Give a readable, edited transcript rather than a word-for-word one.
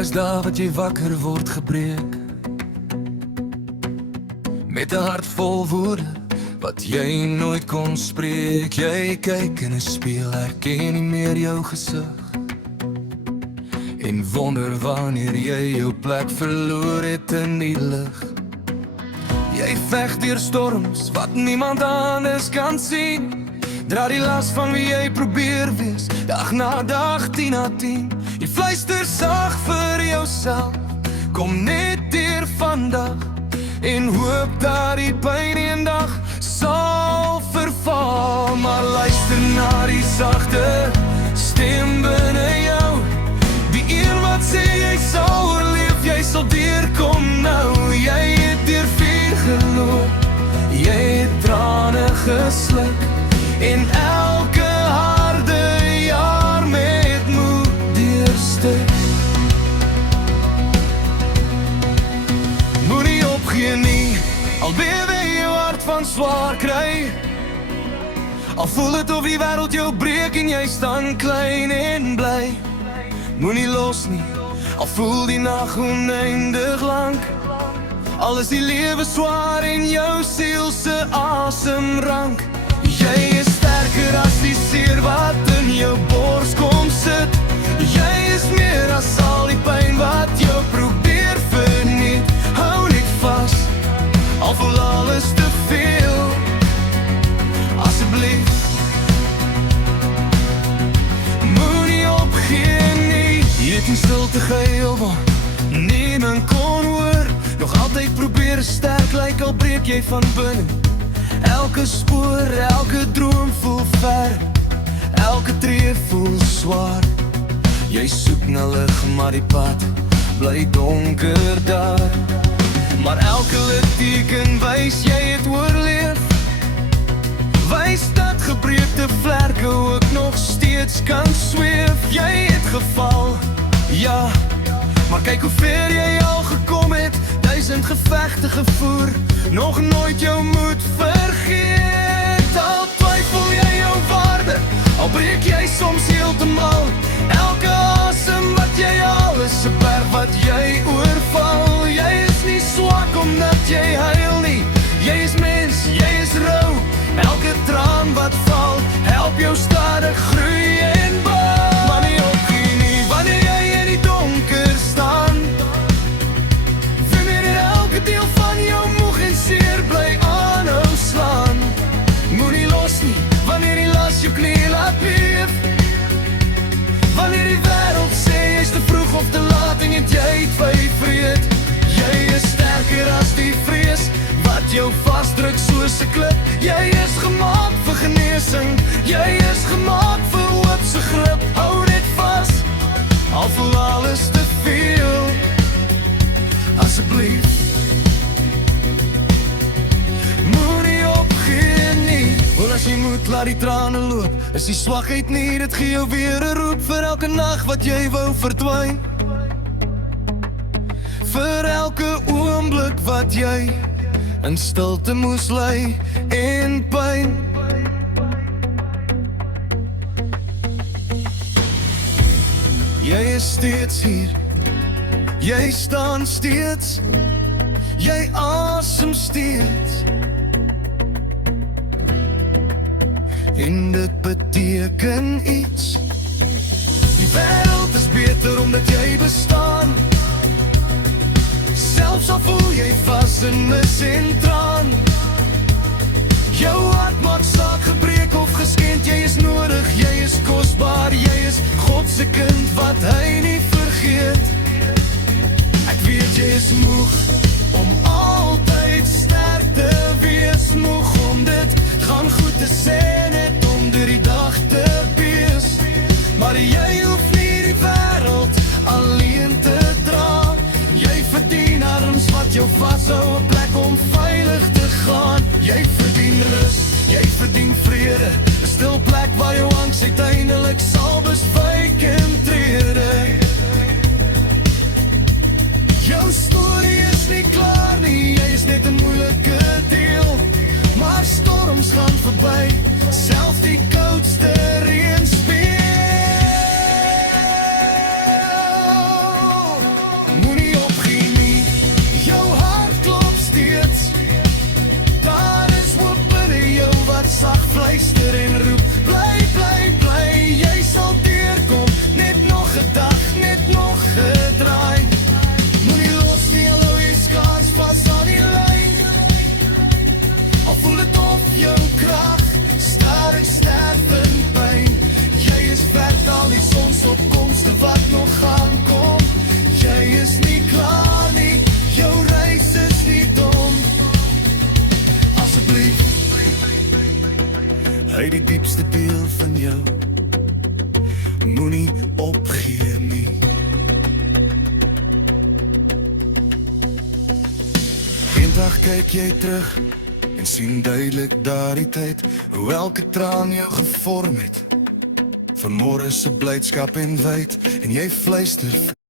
Maar is daar wat jy wakker word gebreek met 'n hart vol woorde wat jy nooit kon spreek. Jy kyk in 'n spieël, herken nie meer jou gesig en wonder wanneer jy jou plek verloor het in die lig. Jy veg deur storms wat niemand anders kan sien, dra die las van wie jy probeer wees, dag na dag, 10 na 10. Jy fluister sag vir jouself, kom net deur vandag en hoop dat die pyn eendag sal verval. Maar luister na die sagte stem binne jou, die een wat sê jy sal oorleef, jy sal deurkom nou. Jy het deur vuur geloop, jy het trane gesluk en elke harde jaar met moed deurstuk. Moenie opgee nie, al bewe jou hart van swaar kry, al voel het of die wêreld jou breek en jy staan klein en bly. Moenie los nie, al voel die nag oneindig lank, al is die lewe swaar en jou siel se asem rank. Jy is sterker as die seer wat in jou bors kom sit. Jy is meer as al die pyn wat jou probeer verniet. Hou net vas, al voel alles te veel. Asseblief, moenie opgee nie. Jy het in stilte gehuil, want niemand kon hoor. Nog altyd probeer sterk lyk, al breek jy van binne. Elke spoor, elke droom voel ver, elke tree voel swaar. Jy soek na lig, maar die pad bly donker daar. Maar elke litteken wys jy het oorleef, wys dat gebreekte vlerke ook nog steeds kan sweef. Jy het geval, ja, maar kyk hoe ver jy al gekom het. 1000 gevegte gevoer, nog nooit jou moed vergeet. Al twyfel jy jou waarde, al breek jy soms heeltemal. Elke asem wat jy haal is 'n berg wat jy oorval. Jy is nie swak omdat jy huil nie, jy is mens, jy is rou. Elke traan wat val, help jou stadig groei en bou. Maar nie opgee nie, wanneer jy in die donker staan. Deel van jou moeg en seer bly aanhou slaan. Moenie los nie, wanneer die las jou knie laat beef. Wanneer die wêreld sê jy's te vroeg of te laat en jy twyfel. Jy is sterker as die vrees wat jou vasdruk soos 'n klip. Jy is gemaak vir genesing, jy is gemaak vir hoop se grip. Hou net vas, al voel alles te veel. Asseblief, want as jy moet, laat die trane loop. Is die swakheid nie, dit gee jou weer 'n roep. Vir elke nag wat jy wou verdwyn, vir elke oomblik wat jy in stilte moes ly en pyn. Jy is steeds hier, jy staan steeds, jy asem steeds. En dit beteken iets. Die wêreld is beter omdat jy bestaan. Selfs al voel jy vas in mis en traan. Jou hart maak saak gebreek of geskend. Jy is nodig, jy is kosbaar. Jy is God se kind wat hy nie vergeet. Ek weet jy is moeg om altyd sterk te wees. Moeg om dit gaan goed te sê, net om deur die dag te wees. Maar jy hoef nie die wêreld alleen te dra. Jy verdien arms wat jou vashou, 'n plek om veilig te gaan. Jy verdien rus, jy verdien vrede, 'n stil plek waar jou angs uiteindelik sal beswyk in trede. Jou storie is nie klaar nie, jy is net 'n moeilike deel. Maar storms gaan verby, selfs die koudste reën speel. uit die diepste deel van jou. Moenie opgee nie. Eendag kyk jy terug en sien duidelik daardie tyd, hoe elke traan jou gevorm het. Vanmôre se blydskap en wyd, en jy fluister